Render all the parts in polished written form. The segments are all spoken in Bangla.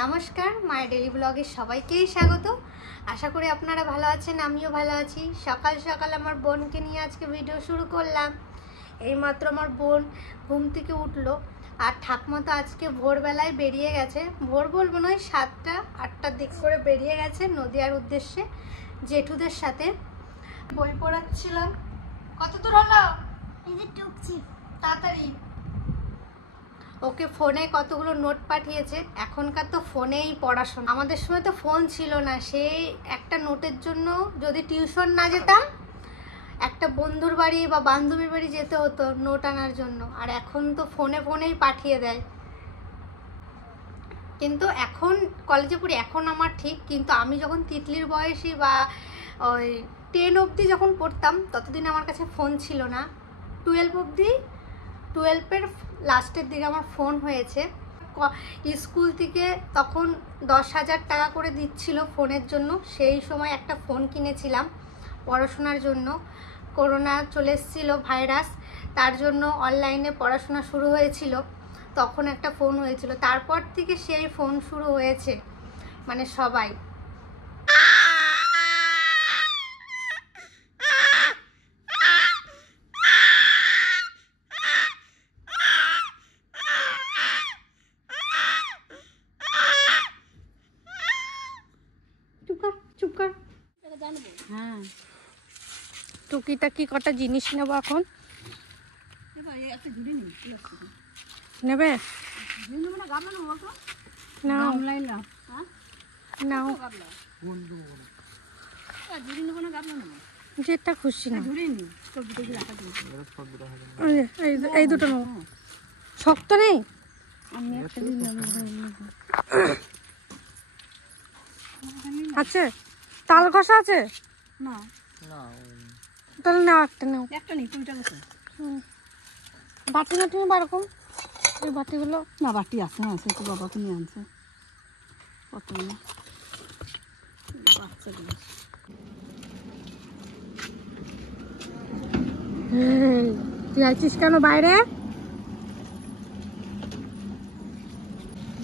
নমস্কার, মায়ের ডেলি ব্লগে সবাইকেই স্বাগত। আশা করি আপনারা ভালো আছেন, আমিও ভালো আছি। সকাল সকাল আমার বোনকে নিয়ে আজকে ভিডিও শুরু করলাম। এইমাত্র আমার বোন ঘুম থেকে উঠলো, আর ঠাকুমা তো আজকে ভোরবেলায় বেরিয়ে গেছে। ভোর বলবো নয়, 7টা-8টার দিক করে বেরিয়ে গেছে নদিয়ার উদ্দেশ্যে জেঠুদের সাথে। বই পড়াচ্ছিলাম। কত দূর হলো? তাড়াতাড়ি। ওকে ফোনে কতগুলো নোট পাঠিয়েছে। এখনকার তো ফোনেই পড়াশোনা, আমাদের সময় তো ফোন ছিল না। সেই একটা নোটের জন্য যদি টিউশন না যেতাম, একটা বন্ধুর বাড়ি বা বান্ধবীর বাড়ি যেতে হতো নোট আনার জন্য। আর এখন তো ফোনেই পাঠিয়ে দেয়। কিন্তু এখন কলেজে পড়ি, এখন আমার ঠিক। কিন্তু আমি যখন তিতলির বয়সী বা ওই 10 অবধি যখন পড়তাম, ততদিন আমার কাছে ফোন ছিল না। 12 অবধি, 12-এর লাস্টের দিকে আমার ফোন হয়েছে। স্কুল থেকে তখন 10,000 টাকা করে দিচ্ছিল ফোনের জন্য। সেই সময় একটা ফোন কিনেছিলাম পড়াশোনার জন্য। করোনা চলে এসেছিলো, ভাইরাস, তার জন্য অনলাইনে পড়াশোনা শুরু হয়েছিল। তখন একটা ফোন হয়েছিল, তারপর থেকে সেই ফোন শুরু হয়েছে, মানে সবাই। চুপ কর। হ্যাঁ, টুকিটাকি কটা জিনিস নেবো এখন। নেবে নাও, যেটা খুশি না। এই দুটো নেবো। শক্ত নেই। আছে তাল ঘষা আছে না? তাহলে নাও, একটা নাও। একটা নেই, তুইটা বসে। বাটি না তুমি বারকম এই বাটিগুলো? না, বাটি আছে, না আছে তো, বাবাকে নিয়ে আনছে। কত না বাচ্চাগুলো। তুই আছিস কেন বাইরে?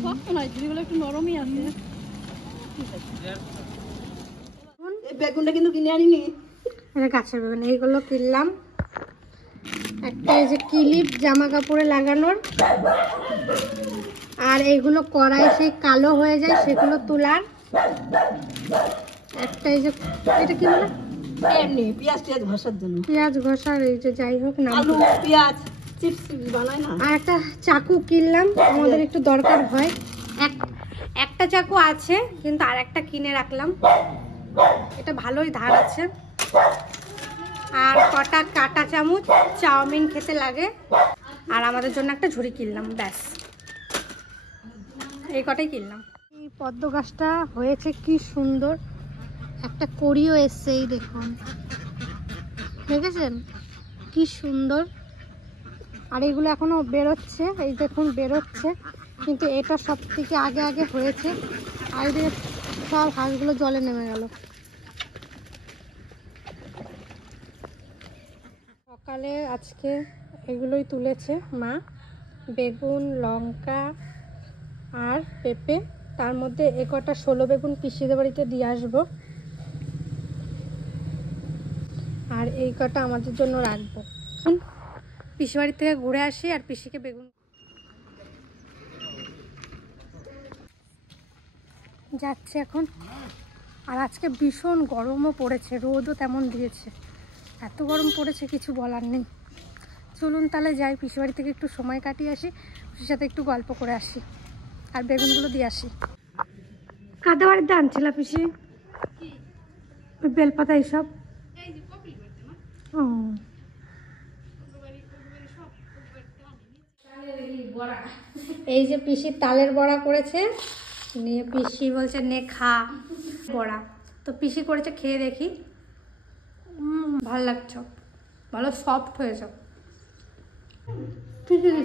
শক্ত নয়, যেগুলো একটু নরমই আছে। এই বেগুনটা কিন্তু কিনে আনিনি, এটা গাছের বেগুন। এইগুলো কিনলাম। একটা এই যে ক্লিপ জামা কাপড়ে লাগানোর, আর এইগুলো কড়াই সেই কালো হয়ে যায় সেগুলো তোলার। একটা এই যে এটা কি বলে, এমনি পেঁয়াজ ঘষার জন্য, পেঁয়াজ ঘষার। এই যে যাই হোক না, আলু পেঁয়াজ চিপস বানায় না। আর একটা চাকু কিনলাম, আমাদের একটু দরকার হয়। একটা চাকু আছে, কিন্তু আর একটা কিনে রাখলাম। এটা ভালোই ধার আছে। আর কটা কাটা চামচ, চাউমিন খেতে লাগে। আর আমাদের জন্য একটা ঝুড়ি কিনলাম, ব্যাস। এই কটাই কিনলাম। এই পদ্ম গাছটা হয়েছে কি সুন্দর, একটা কড়িও এসছে, এই দেখুন, দেখেছেন কি সুন্দর। আর এগুলো এখনো বেরোচ্ছে, এই দেখুন বেরোচ্ছে। কিন্তু এটা সব থেকে আগে হয়েছে। আর এদিকে সব হাঁসগুলো জলে নেমে গেল। সকালে আজকে এগুলোই তুলেছে মা, বেগুন, লঙ্কা আর পেঁপে। তার মধ্যে একটা 16 বেগুন পিসিদের বাড়িতে দিয়ে আসবো, আর এই কটা আমাদের জন্য রাখবো। পিসি বাড়ি থেকে ঘুরে আসি, আর পিসিকে বেগুন যাচ্ছে এখন। আর আজকে ভীষণ গরমও পড়েছে, রোদও তেমন দিয়েছে। এত গরম পড়েছে কিছু বলার নেই। চলুন তাহলে যাই, পিসি বাড়ি থেকে একটু সময় কাটিয়ে আসি, পিসির সাথে একটু গল্প করে আসি, আর বেগুনগুলো দিয়ে আসি। কাদের বাড়িতে আনছিল পিসি ওই বেলপাতা এইসব? ও, এই যে পিসি তালের বড়া করেছে, নিয়ে পিসি বলছে নে খা বড়া। তো পিসি করেছে, খেয়ে দেখি। ভালো লাগছে, ভালো সফট হয়েছে। ঠিক আছে,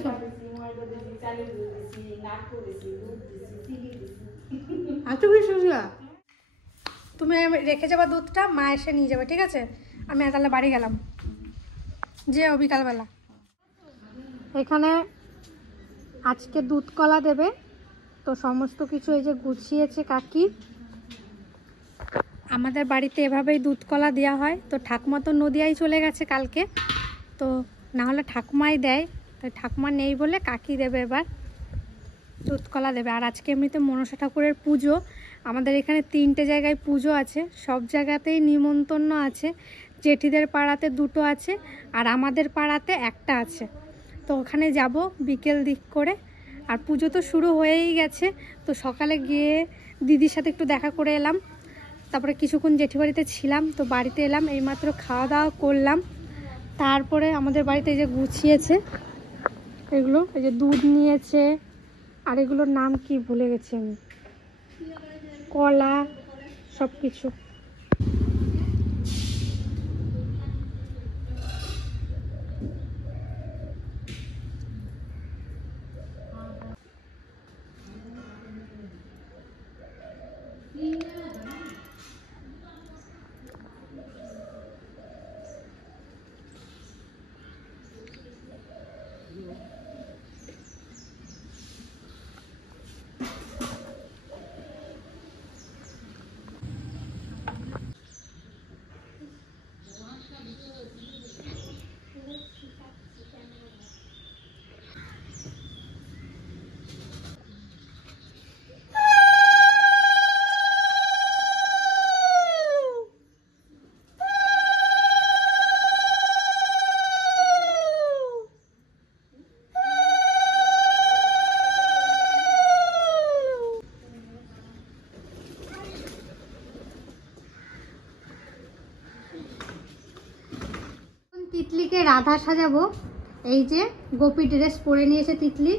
তুমি রেখে যাবা দুধটা, মা এসে নিয়ে যাবে, ঠিক আছে? আমি তাহলে বাড়ি গেলাম, যে বিকালবেলা। এখানে আজকে দুধ কলা দেবে, তো সমস্ত কিছু এই যে গুছিয়েছে কাকি। আমাদের বাড়িতে এভাবেই দুধ কলা দেওয়া হয়। তো ঠাকুমা তো নদিয়ায় চলে গেছে কালকে, তো না হলে ঠাকুমাই দেয়, তাই ঠাকুমা নেই বলে কাকি দেবে এবার দুধ কলা দেবে। আর আজকে এমনিতে মনসা ঠাকুরের পুজো, আমাদের এখানে 3টে জায়গায় পুজো আছে, সব জায়গাতেই নিমন্ত্রণ আছে। জেঠিদের পাড়াতে 2টো আছে আর আমাদের পাড়াতে 1টা আছে। তো ওখানে যাব বিকেল দিক করে। আর পুজো তো শুরু হয়েই গেছে, তো সকালে গিয়ে দিদির সাথে একটু দেখা করে এলাম, তারপরে কিছুক্ষণ জেঠি বাড়িতে ছিলাম, তো বাড়িতে এলাম, এইমাত্র খাওয়া দাওয়া করলাম। তারপরে আমাদের বাড়িতে এই যে গুছিয়েছে এগুলো, এই যে দুধ নিয়েছে, আর এগুলোর নাম কি ভুলে গেছি আমি, কলা, সব কিছু। তিতলিকে রাধা সাজাবো। এই যে গোপী ড্রেস পরে নিয়েছে তিতলি,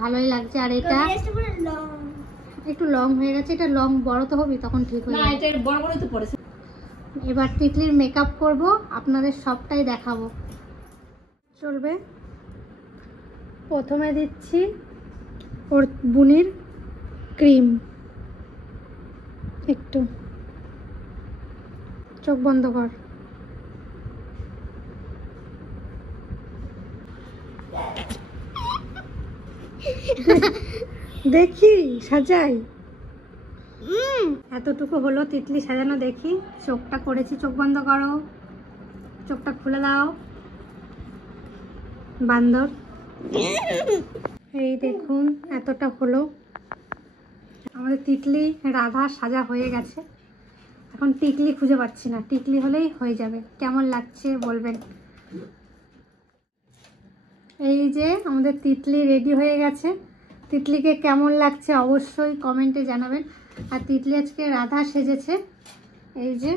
ভালোই লাগছে। আর এটা একটু লং হয়ে গেছে, এটা লং বড় তো হবে তখন ঠিক হয়ে যাবে। এটা বড় বড় তো পড়েছে। এবার তিতলির মেকআপ করব, আপনাদের সবটাই দেখাবো। চলবে, প্রথমে দিচ্ছি ওর বুনির ক্রিম, একটু চোখ বন্ধ কর। দেখি সাজাই, এতটুকু হলো তিতলি সাজানো। দেখি চোখটা করেছি, চোখ বন্ধ করো, চোখটা খুলে দাও বান্দর। এই দেখুন এতটা হলো, আমাদের তিতলি রাধা সাজা হয়ে গেছে। এখন টিকলি খুঁজে পাচ্ছি না, টিকলি হলেই হয়ে যাবে। কেমন লাগছে বলবেন। এই যে আমাদের তিতলি রেডি হয়ে গেছে, তিতলিকে কেমন লাগছে অবশ্যই কমেন্টে জানাবেন। আর তিতলি আজকে রাধা সেজেছে, এই যে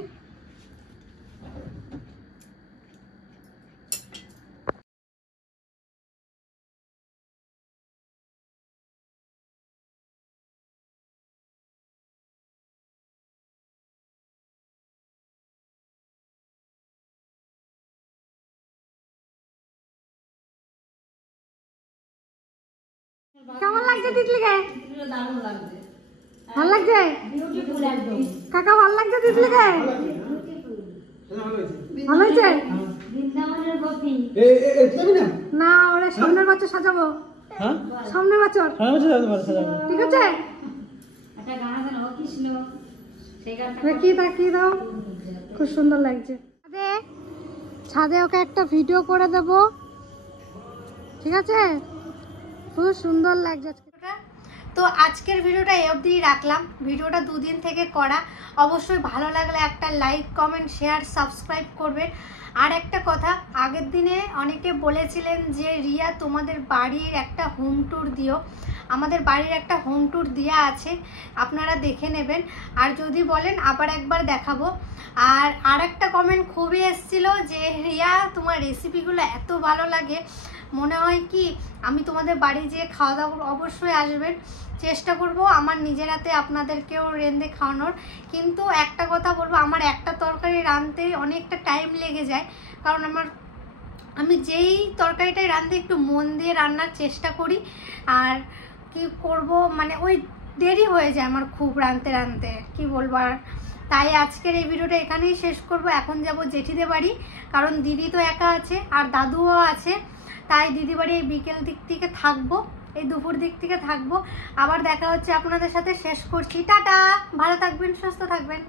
কেমন লাগছে তিতলিকে? দারুণ লাগছে, ভালো লাগছে কাকা, ভালো লাগছে তিতলিকে? ভালো হয়েছে না? ওরা সামনের বছর সাজাবো, সামনের বছর ঠিক আছে। কি দাও, খুব সুন্দর লাগছে। ছাদে ওকে একটা ভিডিও করে দেব, ঠিক আছে? খুব সুন্দর লাগছে আজকে। তো আজকের ভিডিওটা এই অবধি রাখলাম। ভিডিওটা 2 দিন থেকে করা, অবশ্যই ভালো লাগলে একটা লাইক, কমেন্ট, শেয়ার, সাবস্ক্রাইব করবেন। আর একটা কথা, আগের দিনে অনেকে বলেছিলেন যে রিয়া তোমাদের বাড়ির একটা হোম ট্যুর দিও। আমাদের বাড়ির একটা হোম ট্যুর দেওয়া আছে, আপনারা দেখে নেবেন। আর যদি বলেন আবার একবার দেখাবো। আর একটা কমেন্ট খুবই এসেছিল যে রিয়া তোমার রেসিপিগুলো এত ভালো লাগে, মনে হয় কি আমি তোমাদের বাড়ি যেয়ে খাওয়া দাওয়া করবো। অবশ্যই আসবেন, চেষ্টা করব আমার নিজের হাতে আপনাদেরকেও রেঁধে খাওয়ানোর। কিন্তু একটা কথা বলবো, আমার একটা তরকারি রাঁধতে অনেকটা টাইম লেগে যায়, কারণ আমি যেই তরকারিটাই রাঁধতে একটু মন দিয়ে রান্নার চেষ্টা করি। আর কি করব, মানে ওই দেরি হয়ে যায় আমার খুব রাঁধতে কি বলবো। আর তাই আজকের এই ভিডিওটা এখানেই শেষ করব। এখন যাব জেঠিদের বাড়ি, কারণ দিদি তো একা আছে আর দাদুও আছে, তাই দিদি বাড়ি বিকেল দিক থেকে থাকবো। এই দুপুর দিক থেকে থাকবো। আবার দেখা হচ্ছে আপনাদের সাথে, শেষ করছি, টাটা, ভালো থাকবেন, সুস্থ থাকবেন।